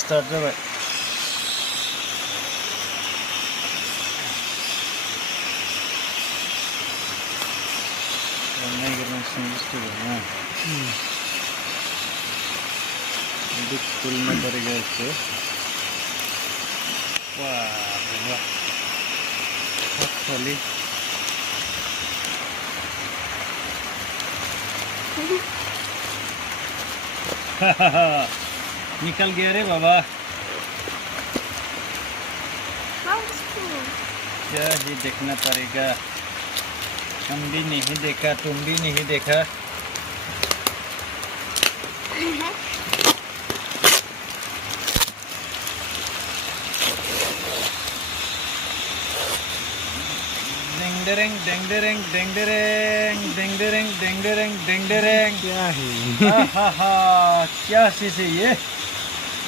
स्टार्ट जाबाय नागिरनांसिगोन बुस्थुखौ ना बिदि खुलना पड़ेगा इसको वाह वाह खाली निकल गया रे बाबा क्या ही देखना पड़ेगा हम भी नहीं देखा तुम भी नहीं देखा डेंग डेंग डेंग डेंग डेंग डेंग डेंग डेंग डेंग डेंग डेंग क्या है क्या चीज़ है ये